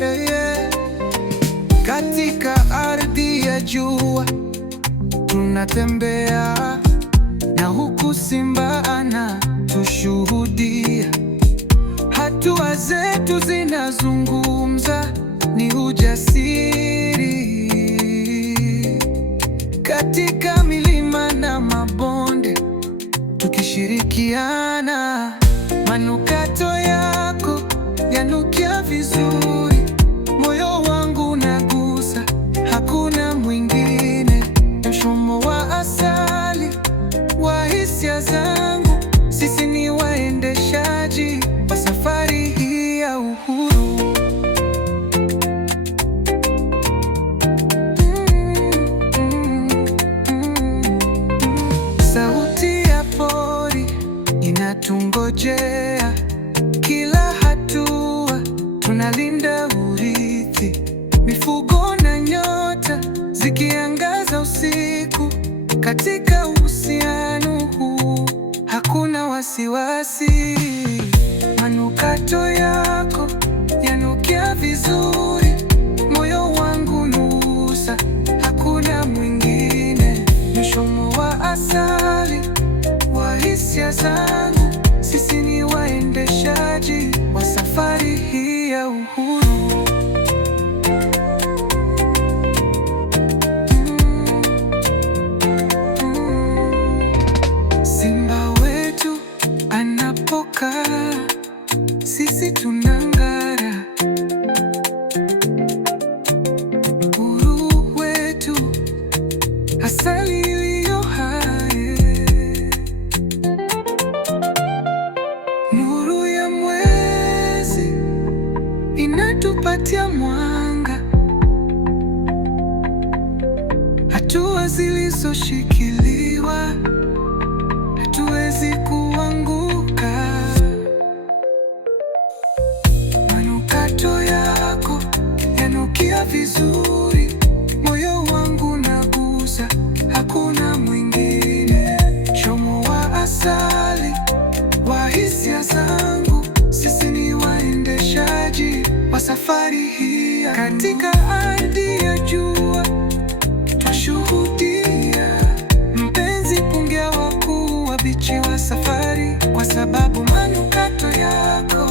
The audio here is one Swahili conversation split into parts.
Yeah, yeah. Katika ardhi ya jua tunatembea, na huku simba anatushuhudia. Hatua zetu zinazungumza, ni ujasiri. Katika milima na mabonde tukishirikiana, manukato yako yanukia vizuri, moyo wangu unagusa, hakuna mwingine. Mshomo wa asali wa hisia zangu, sisi ni waendeshaji wa safari hii ya uhuru. Sauti ya pori inatungojea, kila hatua tunalinda urithi. Mifugo na nyota zikiangaza usiku, katika uhusiano huu hakuna wasiwasi. Manukato yako yanukia vizuri, moyo wangu nusa, hakuna mwingine. Mshomo wa asali wa hisia zangu, sisi ni waendeshaji wa safari hii ya uhuru. Simba wetu anapokaa, sisi tunang'ara. Uhuru wetu, asali iliyo hai. Nuru ya mwezi inatupatia mwanga, hatua zilizoshikiliwa hatuwezi kuanguka. Manukato yako yanukia vizuri, moyo wangu unagusa, hakuna mwingine. Chomo wa asali wa hisia zangu, sisi ni waendeshaji wa safari hii. Katika ardhi ya jua twashuhudia, mpenzi, pungia wakuu wabichi wa safari, kwa sababu manukato yako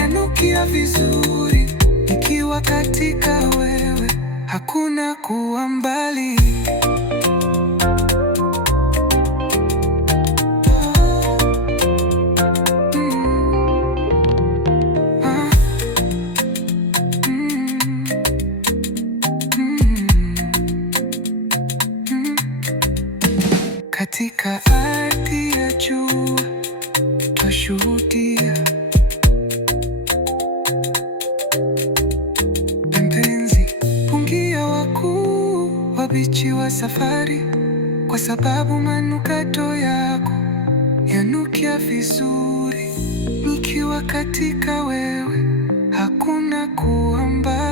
yanukia vizuri. Nikiwa katika wewe, hakuna kuwa mbali. Katika ardhi ya jua twashuhudia, mpenzi, pungia wakuu wabichi wa safari, kwa sababu manukato yako yanukia vizuri. Nikiwa katika wewe, hakuna kuwa mbali.